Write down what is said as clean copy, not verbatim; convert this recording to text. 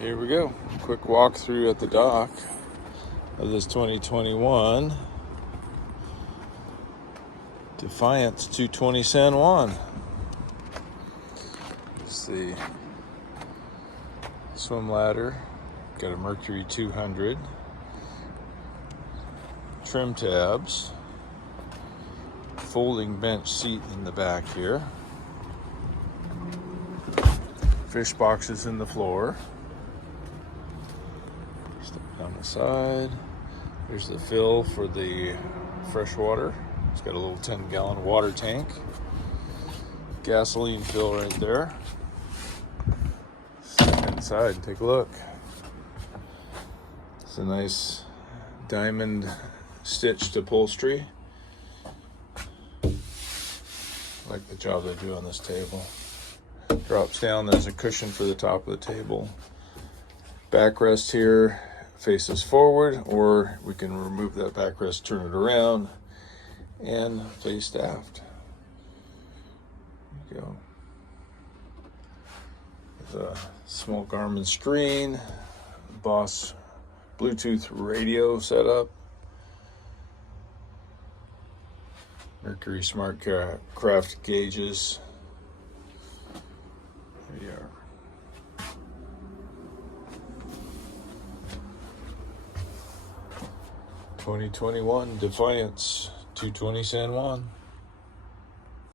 Here we go. Quick walkthrough at the dock of this 2021 Defiance 220 San Juan. It's the swim ladder. Got a Mercury 200. Trim tabs. Folding bench seat in the back here. Fish boxes in the floor. Step down the side. Here's the fill for the fresh water. It's got a little 10-gallon water tank. Gasoline fill right there. Step inside and take a look. It's a nice diamond stitched upholstery. Like the job they do on this table. Drops down, there's a cushion for the top of the table. Backrest here faces forward, or we can remove that backrest, turn it around, and face aft. There you go. There's a small Garmin screen, Boss Bluetooth radio setup, Mercury Smart Craft gauges. There you are. '21 Defiance 220 San Juan.